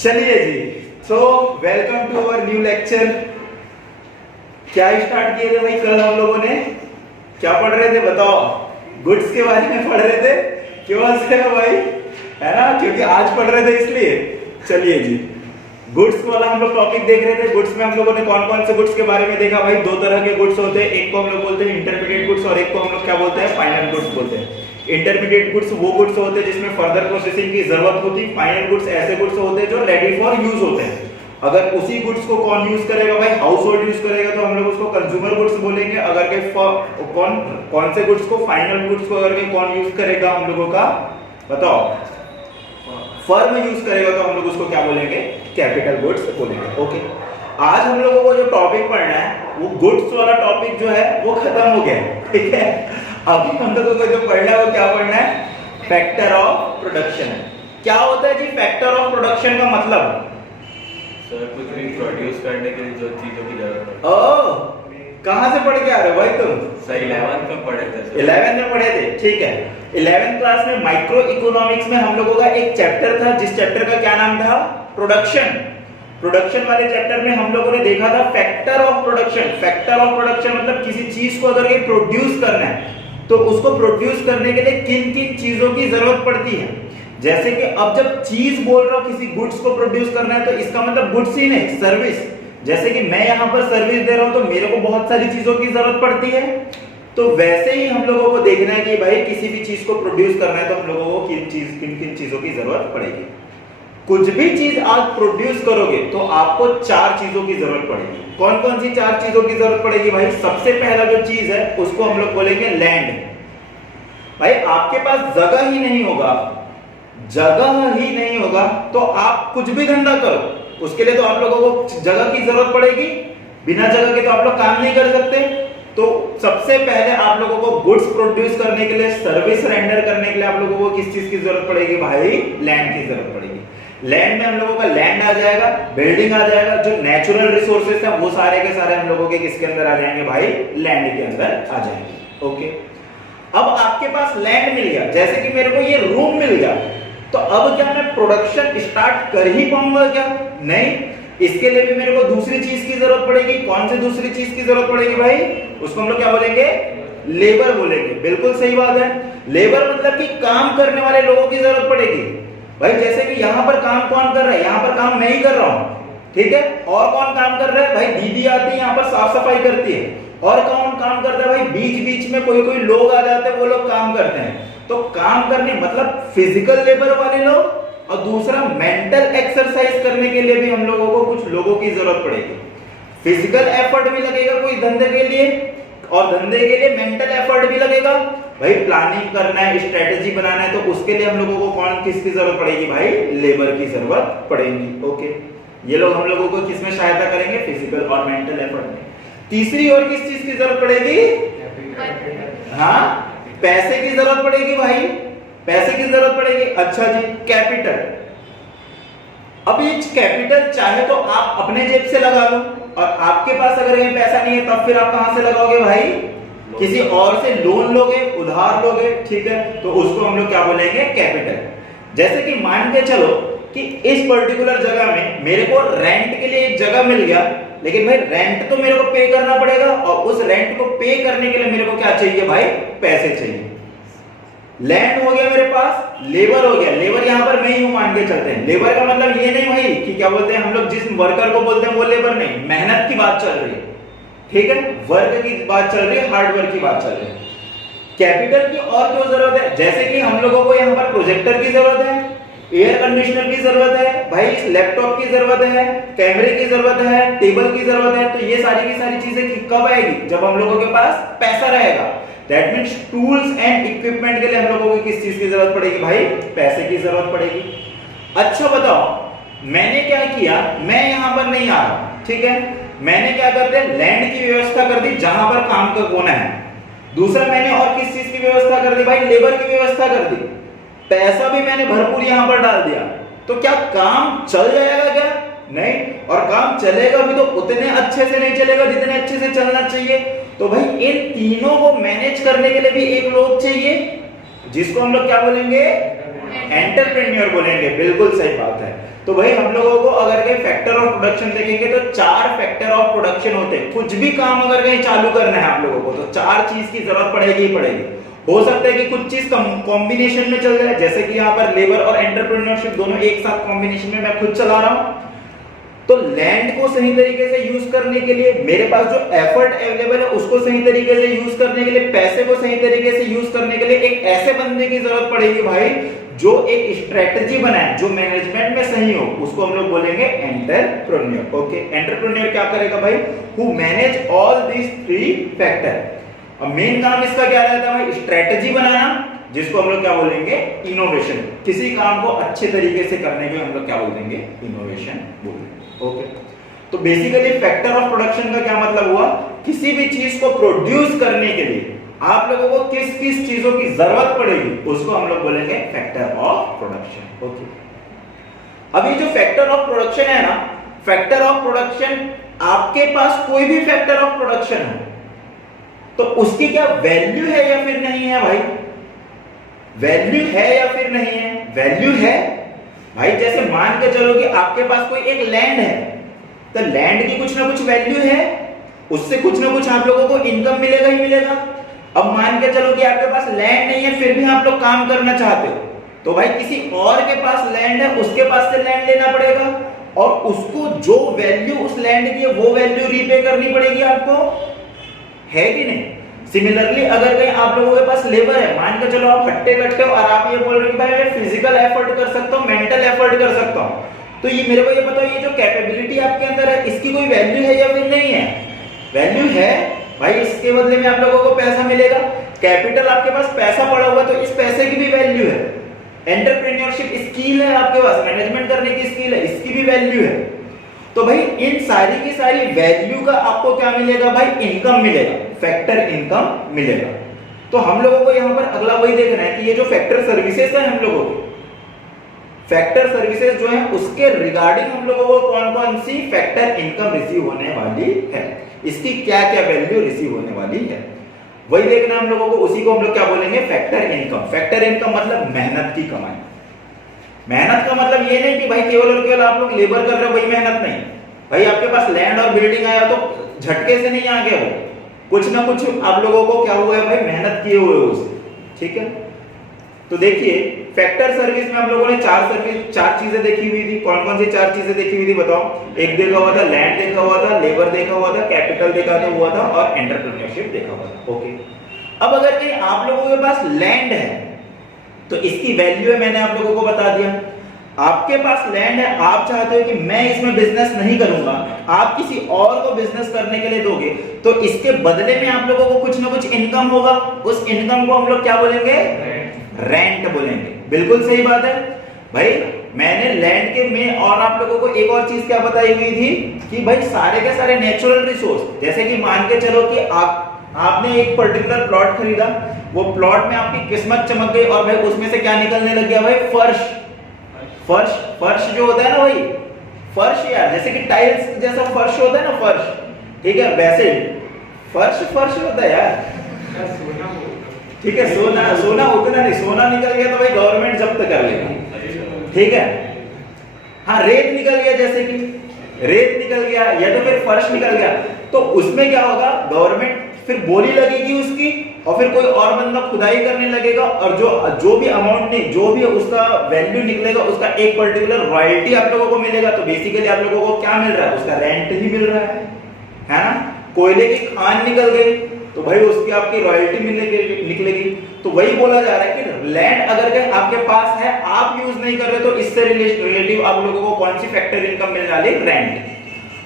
चलिए जी, so welcome to our new lecture. क्या स्टार्ट किए थे भाई कल हम लोगों ने? क्या पढ़ रहे थे बताओ? गुड्स के बारे में पढ़ रहे थे। क्यों हंस रहे हो भाई? है ना, क्योंकि आज पढ़ रहे थे इसलिए। चलिए जी, गुड्स वाला हम लोग टॉपिक देख रहे थे। गुड्स में हम लोगों ने कौन कौन से गुड्स के बारे में देखा भाई? दो तरह के गुड्स होते हैं, एक को हम लोग बोलते हैं इंटरमीडिएट गुड्स और एक को हम लोग क्या बोलते हैं? फाइनल गुड्स बोलते हैं। इंटरमीडिएट गुड्स वो गुड्स होते हैं जिसमें फर्दर प्रोसेसिंग की जरूरत होती है। फाइनल गुड्स ऐसे गुड्स होते हैं जो रेडी फॉर यूज होते हैं। अगर उसी गुड्स को कौन यूज करेगा भाई? हाउस होल्ड यूज करेगा तो हम लोग उसको कंज्यूमर गुड्स बोलेंगे। अगर के कौन से गुड्स को, फाइनल गुड्स को अगर के कौन यूज करेगा हम लोगों का बताओ? फर्म यूज करेगा तो हम लोग उसको क्या बोलेंगे? कैपिटल गुड्स बोलेंगे। ओके, आज हम लोगों को जो टॉपिक पढ़ना है वो गुड्स वाला टॉपिक जो है वो खत्म हो गया है, ठीक है। अभी हम लोगों को जो पढ़ना है वो क्या पढ़ना है? Factor of production. क्या होता है जी फैक्टर ऑफ प्रोडक्शन का मतलब? सर कुछ भी प्रोड्यूस करने के लिए जो चीजों की जरूरत है। ओह, कहां से पढ़ के आ रहे हो भाई तुम? सर 11th में पढ़े थे सर। 11th में पढ़े थे, ठीक है। 11th क्लास में माइक्रो इकोनॉमिक्स में हम लोगों का एक चैप्टर था जिस चैप्टर का क्या नाम था? प्रोडक्शन। प्रोडक्शन वाले चैप्टर में हम लोगों ने देखा था factor of production. Factor of production मतलब किसी चीज को अगर ये प्रोड्यूस करना है तो उसको प्रोड्यूस करने के लिए किन किन चीजों की जरूरत पड़ती है। जैसे कि अब जब चीज बोल रहा हूं किसी गुड्स को प्रोड्यूस करना है तो इसका मतलब गुड्स ही नहीं, सर्विस। जैसे कि मैं यहाँ पर सर्विस दे रहा हूं तो मेरे को बहुत सारी चीजों की जरूरत पड़ती है। तो वैसे ही हम लोगों को देखना है कि भाई किसी भी चीज को प्रोड्यूस करना है तो हम लोगों को किन किन चीजों की जरूरत पड़ेगी। कुछ भी चीज आप प्रोड्यूस करोगे तो आपको चार चीजों की जरूरत पड़ेगी। कौन कौन सी चार चीजों की जरूरत पड़ेगी भाई? सबसे पहला जो चीज है उसको हम लोग बोलेंगे लैंड। भाई आपके पास जगह ही नहीं होगा, जगह ही नहीं होगा तो आप कुछ भी धंधा करो, उसके लिए तो आप लोगों को जगह की जरूरत पड़ेगी। बिना जगह के तो आप लोग काम नहीं कर सकते। तो सबसे पहले आप लोगों को गुड्स प्रोड्यूस करने के लिए, सर्विस रेंडर करने के लिए आप लोगों को किस चीज की जरूरत पड़ेगी भाई? लैंड की जरूरत पड़ेगी। लैंड में हम लोगों का लैंड आ जाएगा, बिल्डिंग आ जाएगा, जो नेचुरल रिसोर्सेस हैं वो सारे के सारे हम लोगों के किसके अंदर आ जाएंगे भाई? लैंड के अंदर आ जाएंगे। ओके, अब आपके पास लैंड मिल गया, जैसे कि मेरे को ये रूम मिल गया, तो अब क्या मैं प्रोडक्शन स्टार्ट कर ही पाऊंगा क्या? नहीं, इसके लिए भी मेरे को दूसरी चीज की जरूरत पड़ेगी। कौन सी दूसरी चीज की जरूरत पड़ेगी भाई? उसको हम लोग क्या बोलेंगे? लेबर बोलेंगे। बिल्कुल सही बात है। लेबर मतलब कि काम करने वाले लोगों की जरूरत पड़ेगी। भाई जैसे कि यहाँ पर काम कौन कर रहा है? यहाँ पर काम मैं ही कर रहा हूँ, ठीक है। और कौन काम कर रहा है भाई? दीदी आती है यहाँ पर साफ सफाई करती है। और कौन काम करता है भाई? बीच बीच में कोई कोई लोग आ जाते हैं, वो लोग काम करते हैं। तो काम करने मतलब फिजिकल लेबर वाले लोग, और दूसरा मेंटल एक्सरसाइज करने के लिए भी हम लोगों को कुछ लोगों की जरूरत पड़ेगी। फिजिकल एफर्ट भी लगेगा कोई धंधे के लिए, और धंधे के लिए मेंटल एफर्ट भी लगेगा। भाई प्लानिंग करना है, स्ट्रेटेजी बनाना है, तो उसके लिए हम लोगों को कौन किसकी जरूरत पड़ेगी भाई? लेबर की जरूरत पड़ेगी। ओके, ये लोग हम लोगों को किसमें सहायता करेंगे? फिजिकल और मेंटल एफर्ट में। तीसरी और किस चीज की जरूरत पड़ेगी? हाँ, पैसे की जरूरत पड़ेगी भाई, पैसे की जरूरत पड़ेगी। अच्छा जी, कैपिटल। अब ये कैपिटल चाहे तो आप अपने जेब से लगा लो, और आपके पास अगर ये पैसा नहीं है तब फिर आप कहां से लगाओगे भाई? किसी और से लोन लोगे, उधार लोगे, ठीक है। तो उसको हम लोग क्या बोलेंगे? कैपिटल। जैसे कि मान के चलो कि इस पर्टिकुलर जगह में मेरे को रेंट के लिए एक जगह मिल गया, लेकिन भाई रेंट तो मेरे को पे करना पड़ेगा, और उस रेंट को पे करने के लिए मेरे को क्या चाहिए भाई? पैसे चाहिए। लैंड हो गया मेरे पास, लेबर हो गया। लेबर यहाँ पर मैं ही हूं मान के चलते हैं। लेबर का मतलब ये नहीं भाई कि क्या बोलते हैं हम लोग जिस वर्कर को बोलते हैं वो लेबर नहीं, मेहनत की बात चल रही है, ठीक है। वर्क की बात चल रही है, हार्ड वर्क की बात चल रही है। कैपिटल की और क्यों जरूरत है? जैसे कि हम लोगों को यहाँ पर प्रोजेक्टर की जरूरत है, एयर कंडीशनर की जरूरत है, भाई लैपटॉप की जरूरत है, कैमरे की जरूरत है, टेबल की जरूरत है। तो ये सारी की सारी चीजें कब आएगी? जब हम लोगों के पास पैसा रहेगा। That means tools and equipment के लिए हम लोगों को किस चीज की जरूरत पड़ेगी भाई? पैसे की जरूरत पड़ेगी। अच्छा बताओ, मैंने क्या किया? मैं यहां पर नहीं आ रहा, ठीक है। मैंने क्या कर दिया? लैंड की व्यवस्था कर दी जहां पर काम का कोना है। दूसरा मैंने और किस चीज की व्यवस्था कर दी भाई? लेबर की व्यवस्था कर दी। पैसा भी मैंने भरपूर यहां पर डाल दिया। तो क्या काम चल जाएगा क्या? नहीं। और काम चलेगा भी तो उतने अच्छे से नहीं चलेगा जितने अच्छे से चलना चाहिए। तो भाई इन तीनों को मैनेज करने के लिए भी एक लोग चाहिए, जिसको हम लोग क्या बोलेंगे? एंटरप्रेन्योर बोलेंगे, बिल्कुल सही बात है। तो भाई हम लोगों को अगर कहीं फैक्टर ऑफ प्रोडक्शन देखेंगे तो 4 फैक्टर ऑफ प्रोडक्शन होते हैं। कुछ भी काम अगर कहीं चालू करना है आप लोगों को तो 4 चीज की जरूरत पड़ेगी ही पड़ेगी। हो सकता है कि कुछ चीज कॉम्बिनेशन में चल जाए, जैसे कि यहाँ पर लेबर और एंटरप्रेन्योरशिप दोनों एक साथ कॉम्बिनेशन में मैं खुद चला रहा हूँ। तो लैंड को सही तरीके से यूज करने के लिए, मेरे पास जो एफर्ट अवेलेबल है उसको सही तरीके से यूज करने के लिए, पैसे को सही तरीके से यूज करने के लिए एक ऐसे बंदे की जरूरत पड़ेगी भाई जो एक स्ट्रेटजी बनाए, जो मैनेजमेंट में सही हो, उसको हम लोग बोलेंगे एंटरप्रेन्योर। ओके, एंटरप्रेन्योर क्या करेगा भाई? Who manage all these 3 factor. अब मेन काम इसका क्या रहता है भाई? स्ट्रेटजी बनाना, जिसको हम लोग क्या बोलेंगे? इनोवेशन। किसी काम को अच्छे तरीके से करने के हम लोग क्या बोल देंगे? इनोवेशन बोलेंगे। ओके, तो बेसिकली फैक्टर ऑफ प्रोडक्शन का क्या मतलब हुआ? किसी भी चीज को प्रोड्यूस करने के लिए आप लोगों को किस किस चीजों की जरूरत पड़ेगी उसको हम लोग बोलेंगे फैक्टर ऑफ प्रोडक्शन। ओके, अभी जो फैक्टर ऑफ प्रोडक्शन है ना, फैक्टर ऑफ प्रोडक्शन, आपके पास कोई भी फैक्टर ऑफ प्रोडक्शन है तो उसकी क्या वैल्यू है या फिर नहीं है भाई? वैल्यू है या फिर नहीं है? वैल्यू है भाई। जैसे मान के चलो कि आपके पास कोई एक लैंड है, तो लैंड की कुछ ना कुछ वैल्यू है, उससे कुछ ना कुछ आप लोगों को इनकम मिलेगा ही मिलेगा। अब मान के चलो कि आपके पास लैंड नहीं है, फिर भी आप लोग काम करना चाहते हो, तो भाई किसी और के पास लैंड है, उसके पास से लैंड लेना पड़ेगा और उसको जो वैल्यू उस लैंड की है वो वैल्यू रीपे करनी पड़ेगी आपको, है कि नहीं? सिमिलरली अगर कहीं आप लोगों के पास लेबर है, मान के चलो आप हट्टे कट्टे हो और आप ये बोल रहे हो कि भाई मैं फिजिकल एफर्ट कर सकता हूँ, मेंटल एफर्ट कर सकता हूँ, तो ये मेरे को ये बताओ, ये जो कैपेबिलिटी आपके अंदर है इसकी कोई वैल्यू है या फिर नहीं है? वैल्यू है भाई। इसके बदले में आप लोगों को पैसा मिलेगा, कैपिटल आपके पास पैसा पड़ा हुआ, तो इस पैसे की भी वैल्यू है। एंटरप्रेन्योरशिप स्किल है आपके पास, मैनेजमेंट करने की स्किल है, इसकी भी वैल्यू है। तो भाई इन सारी की सारी वैल्यू का आपको क्या मिलेगा भाई? इनकम मिलेगा, फैक्टर इनकम मिलेगा। तो हम लोगों को यहां पर अगला वही देखना है कि ये जो फैक्टर सर्विसेज है, हम लोगों को फैक्टर सर्विसेज जो है उसके रिगार्डिंग हम लोगों को कौन कौन सी फैक्टर इनकम रिसीव होने वाली है, इसकी क्या क्या वैल्यू रिसीव होने वाली है, वही देखना हम लोगों को। उसी को हम लोग क्या बोलेंगे? Factor income. फैक्टर इनकम मतलब मेहनत की कमाई। मेहनत का मतलब ये नहीं कि भाई केवल और केवल आप लोग लेबर कर रहे हो, वही मेहनत नहीं भाई। आपके पास लैंड और बिल्डिंग आया तो झटके से नहीं आ गया, वो कुछ ना कुछ आप लोगों को क्या हुआ है भाई? मेहनत किए हुए उसे, ठीक है। तो देखिए फैक्टर सर्विस में हम लोगों ने 4 चीजें देखी हुई थी। कौन कौन सी 4 चीजें देखी हुई थी बताओ? एक देखा हुआ था लैंड, देखा हुआ था लेबर, देखा हुआ था कैपिटल, देखा हुआ था और एंटरप्रेन्योरशिप देखा हुआ था। ओके, अब अगर कहीं आप लोगों के पास लैंड है तो इसकी वैल्यू है, मैंने आप लोगों को बता दिया। आपके पास लैंड है, आप चाहते हो कि मैं इसमें बिजनेस नहीं करूंगा, आप किसी और को बिजनेस करने के लिए दोगे, तो इसके बदले में आप लोगों को कुछ ना कुछ इनकम होगा। उस इनकम को हम लोग क्या बोलेंगे? रेंट बोलेंगे। बिल्कुल सही बात है भाई। मैंने लैंड के में और आप लोगों को एक और चीज क्या बताई हुई थी कि भाई सारे के सारे नेचुरल रिसोर्स, जैसे कि मान के चलो कि आपने एक पर्टिकुलर प्लॉट खरीदा, वो प्लॉट में आपकी किस्मत चमक गई और भाई उसमें से क्या निकलने लग गया भाई? फर्श। फर्श फर्श जो होता है ना भाई, फर्श यार, जैसे कि टाइल्स जैसा फर्श होता है ना, फर्श, ठीक है, वैसे फर्श होता है यार, ठीक है। सोना उतना नहीं, सोना निकल गया तो भाई गवर्नमेंट जब्त कर लेगा, ठीक है। हाँ, रेत निकल गया, जैसे कि रेत निकल गया या तो फिर फर्श निकल गया, तो उसमें क्या होगा? गवर्नमेंट फिर बोली लगेगी उसकी और फिर कोई और बंदा खुदाई करने लगेगा और जो भी अमाउंट नहीं, जो भी उसका वैल्यू निकलेगा उसका एक पर्टिकुलर रॉयल्टी आप लोगों को मिलेगा। तो बेसिकली आप लोगों को क्या मिल रहा है? उसका रेंट ही मिल रहा है ना। कोयले की खान निकल गई तो भाई उसकी आपकी रॉयल्टी निकलेगी। तो वही बोला जा रहा है कि लैंड अगर के आपके पास है, आप यूज नहीं कर रहे, तो इससे रिलेटिव आप लोगों को कौन सी फैक्टर इनकम मिलने वाली? रेंट।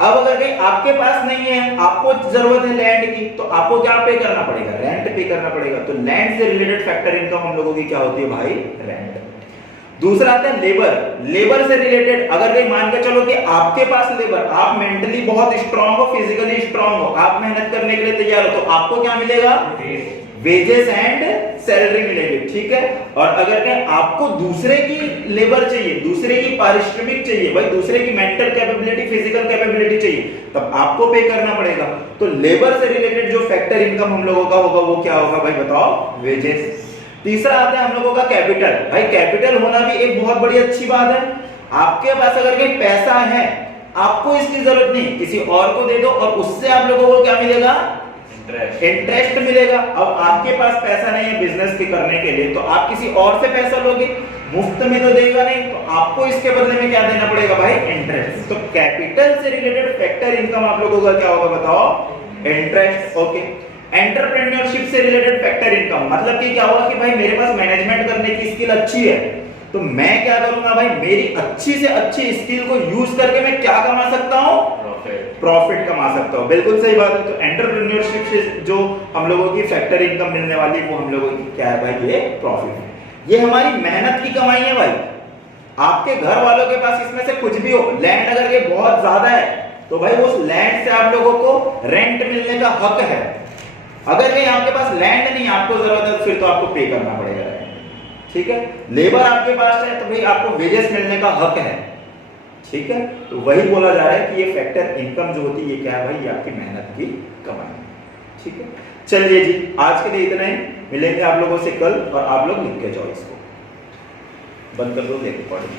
अब अगर कहीं आपके पास नहीं है, आपको जरूरत है लैंड की, तो आपको क्या पे करना पड़ेगा? रेंट पे करना पड़ेगा। तो लैंड से रिलेटेड फैक्टर इनकम हम लोगों की क्या होती है भाई? रेंट। दूसरा आता है लेबर। लेबर से रिलेटेड अगर कहीं मान के चलो कि आपके पास लेबर, आप मेंटली बहुत स्ट्रांग हो, फिजिकली स्ट्रांग हो, आप मेहनत करने के लिए तैयार हो, तो आपको क्या मिलेगा? वेजेस एंड सैलरी मिलेगी, ठीक है। और अगर कहीं आपको दूसरे की लेबर चाहिए, दूसरे की पारिश्रमिक चाहिए, भाई दूसरे की मेंटल कैपेबिलिटी, फिजिकल कैपेबिलिटी चाहिए, तब आपको पे करना पड़ेगा। तो लेबर से रिलेटेड जो फैक्टर इनकम हम लोगों का होगा वो क्या होगा भाई? बताओ। वेजेस। तीसरा आता है हम लोगों का कैपिटल। भाई कैपिटल होना भी एक बहुत बड़ी अच्छी बात है। आपके पास अगर कहीं पैसा है, आपको इसकी जरूरत नहीं, किसी और को दे दो और उससे आप लोगों को क्या मिलेगा? इंटरेस्ट मिलेगा। अब आपके पास पैसा नहीं है बिजनेस के करने के लिए, तो आप किसी और से पैसा लोगे, मुफ्त में तो देगा नहीं, तो आपको इसके बदले में क्या देना पड़ेगा भाई? इंटरेस्ट। तो कैपिटल से रिलेटेड फैक्टर इनकम आप लोगों का क्या होगा बताओ? इंटरेस्ट। ओके। एंटरप्रेन्योरशिप से रिलेटेड फैक्टर इनकम मतलब कि क्या होगा कि भाई मेरे पास मैनेजमेंट करने की स्किल अच्छी है, तो मैं क्या करूंगा भाई, मेरी अच्छी से अच्छी स्किल को यूज करके मैं क्या कमा सकता हूं? प्रॉफिट कमा सकता हूं। बिल्कुल सही बात है। तो एंटरप्रेन्योरशिप से जो हम लोगों की फैक्टर इनकम मिलने वाली वो हम लोगों की क्या है भाई? ये प्रॉफिट है। ये हमारी मेहनत की कमाई है भाई। आपके घर वालों के पास इसमें से कुछ भी हो, लैंड अगर ये बहुत ज्यादा है तो भाई उस लैंड से आप लोगों को रेंट मिलने का हक है। अगर कहीं आपके पास लैंड नहीं, आपको जरूरत है, फिर तो आपको पे करना पड़ेगा। ठीक है। लेबर आपके पास है तो भाई आपको वेजेस मिलने का हक है। ठीक है। तो वही बोला जा रहा है कि ये फैक्टर इनकम जो होती है ये क्या है भाई? ये आपकी मेहनत की कमाई है। ठीक है। चलिए जी, आज के लिए इतना ही। मिलेंगे आप लोगों से कल, और आप लोग लिख के जाओ इसको। बंद कर दो रिकॉर्डिंग।